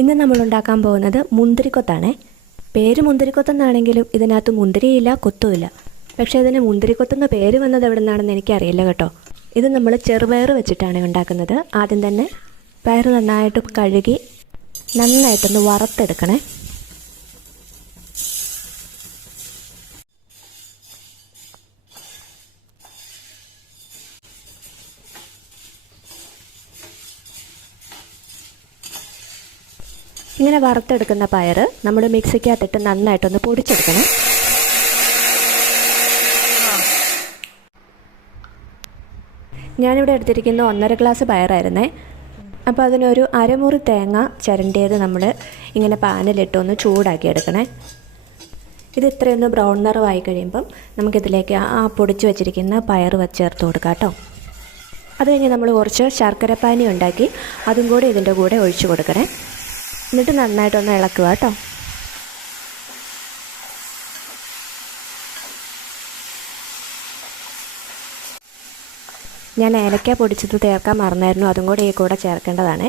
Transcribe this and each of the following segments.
ഇന്ന് നമ്മൾ ഉണ്ടാക്കാൻ പോകുന്നത് മുന്തിരിക്കൊത്താണേ. പേര് മുന്തിരിക്കൊത്തെന്നാണെങ്കിലും ഇതിനകത്ത് മുന്തിരിയില്ല, കൊത്തുമില്ല. പക്ഷേ ഇതിന് മുന്തിരിക്കൊത്തെന്ന പേര് വന്നത് എവിടെ നിന്നാണെന്ന് എനിക്കറിയില്ല കേട്ടോ. ഇത് നമ്മൾ ചെറുപയർ വെച്ചിട്ടാണ് ഉണ്ടാക്കുന്നത്. ആദ്യം തന്നെ പയർ നന്നായിട്ട് കഴുകി നന്നായിട്ടൊന്ന് വറുത്തെടുക്കണേ. ഇങ്ങനെ വറുത്തെടുക്കുന്ന പയർ നമ്മൾ മിക്സിക്കകത്തിട്ട് നന്നായിട്ടൊന്ന് പൊടിച്ചെടുക്കണം. ഞാനിവിടെ എടുത്തിരിക്കുന്ന 1.5 ഗ്ലാസ് പയറായിരുന്നേ. അപ്പോൾ അതിനൊരു അരമുറി തേങ്ങ ചിരണ്ടിയത് നമ്മൾ ഇങ്ങനെ പാനിലിട്ടൊന്ന് ചൂടാക്കി എടുക്കണേ. ഇത് ഇത്രയൊന്ന് ബ്രൗൺ നിറമായി കഴിയുമ്പം നമുക്കിതിലേക്ക് ആ പൊടിച്ച് വെച്ചിരിക്കുന്ന പയർ ചേർത്ത് കൊടുക്കാം കേട്ടോ. അത് കഴിഞ്ഞ് നമ്മൾ കുറച്ച് ശർക്കരപ്പാനി ഉണ്ടാക്കി അതും കൂടെ ഇതിൻ്റെ കൂടെ ഒഴിച്ചു കൊടുക്കണേ. എന്നിട്ട് നന്നായിട്ടൊന്ന് ഇളക്കുക കേട്ടോ. ഞാൻ ഏലക്ക പൊടിച്ചത് ചേർക്കാൻ മറന്നായിരുന്നു, അതും കൂടെ ഈ കൂടെ ചേർക്കേണ്ടതാണ്.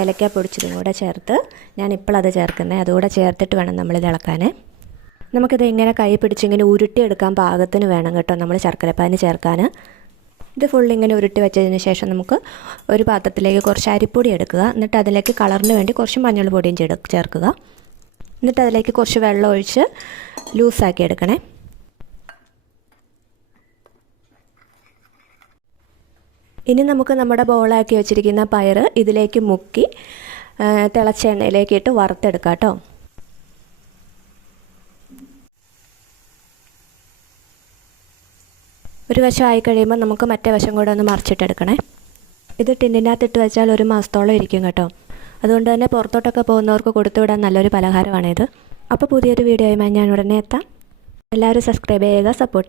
ഏലക്ക പൊടിച്ചതും കൂടെ ചേർത്ത് ഞാനിപ്പോഴത് ചേർക്കുന്നത്. അതുകൂടെ ചേർത്തിട്ട് വേണം നമ്മളിത് ഇളക്കാൻ. നമുക്കിത് ഇങ്ങനെ കൈ പിടിച്ചിങ്ങനെ ഉരുട്ടിയെടുക്കാൻ പാകത്തിന് വേണം കേട്ടോ നമ്മൾ ശർക്കരപ്പാനി ചേർക്കാൻ. ഇത് ഫുള്ളിങ്ങനെ ഉരുട്ടി വെച്ചതിന് ശേഷം നമുക്ക് ഒരു പാത്രത്തിലേക്ക് കുറച്ച് അരിപ്പൊടി എടുക്കുക. എന്നിട്ട് അതിലേക്ക് കളറിന് വേണ്ടി കുറച്ച് മഞ്ഞൾ പൊടിയും ചേർക്കുക. എന്നിട്ട് അതിലേക്ക് കുറച്ച് വെള്ളം ഒഴിച്ച് ലൂസാക്കി എടുക്കണേ. ഇനി നമുക്ക് നമ്മുടെ ബോളാക്കി വെച്ചിരിക്കുന്ന പയർ ഇതിലേക്ക് മുക്കി തിളച്ച എണ്ണയിലേക്ക് ഇട്ട് വറുത്തെടുക്കാം കേട്ടോ. ഒരു വശം ആയി കഴിയുമ്പോൾ നമുക്ക് മറ്റേ വശം കൂടെ ഒന്ന് മറിച്ചിട്ടെടുക്കണേ. ഇത് ടിന്നിനകത്തിട്ട് വെച്ചാൽ 1 മാസത്തോളം ഇരിക്കും കേട്ടോ. അതുകൊണ്ട് തന്നെ പുറത്തോട്ടൊക്കെ പോകുന്നവർക്ക് കൊടുത്തു വിടാൻ നല്ലൊരു പലഹാരമാണിത്. അപ്പോൾ പുതിയൊരു വീഡിയോയുമായി ഞാൻ ഉടനെ എത്താം. എല്ലാവരും സബ്സ്ക്രൈബ് ചെയ്യുക, സപ്പോർട്ട് ചെയ്യുക.